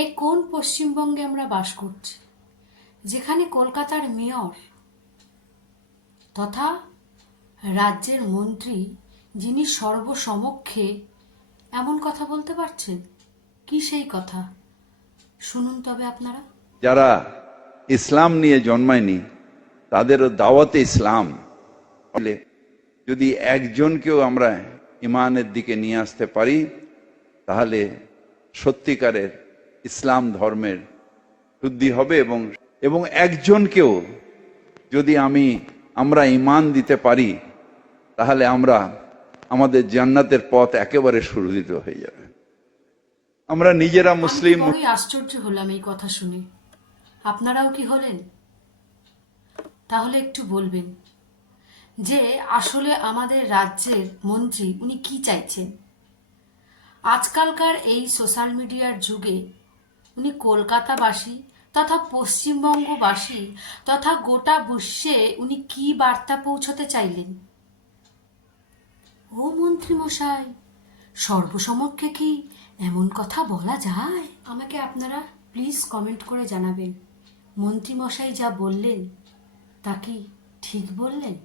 এ কোন পশ্চিমবঙ্গে আমরা বাস করছি, যেখানে কলকাতার মেয়র তথা রাজ্যের মন্ত্রী, যিনি সর্বসমক্ষে এমন কথা বলতে পারছেন? কি সেই কথা? শুনুন তবে আপনারা। যারা ইসলাম নিয়ে জন্মায়নি তাদেরও দাওয়াতে ইসলাম বলে যদি একজনকেও আমরা ইমানের দিকে নিয়ে আসতে পারি, তাহলে সত্যিকারের ইসলাম ধর্মের শুদ্ধি হবে। এবং একজনকেও যদি আমরা ইমান দিতে পারি, তাহলে আমাদের জান্নাতের পথ একেবারে সুরক্ষিত হয়ে যাবে। আমরা নিজেরা আমি তো মুসলিম। বড়ই আশ্চর্য হলাম এই কথা শুনে। আপনারাও কি হলেন? তাহলে একটু বলবেন যে আসলে আমাদের রাজ্যের মন্ত্রী উনি কি চাইছেন? আজকালকার এই সোশ্যাল মিডিয়ার যুগে উনি কলকাতাবাসী তথা পশ্চিমবঙ্গবাসী তথা গোটা বিশ্বে উনি কি বার্তা পৌঁছতে চাইলেন? ও মন্ত্রী মশাই, সর্বসমক্ষে কি এমন কথা বলা যায়? আমাকে আপনারা প্লিজ কমেন্ট করে জানাবেন, মন্ত্রী মশাই যা বললেন তা কি ঠিক বললেন?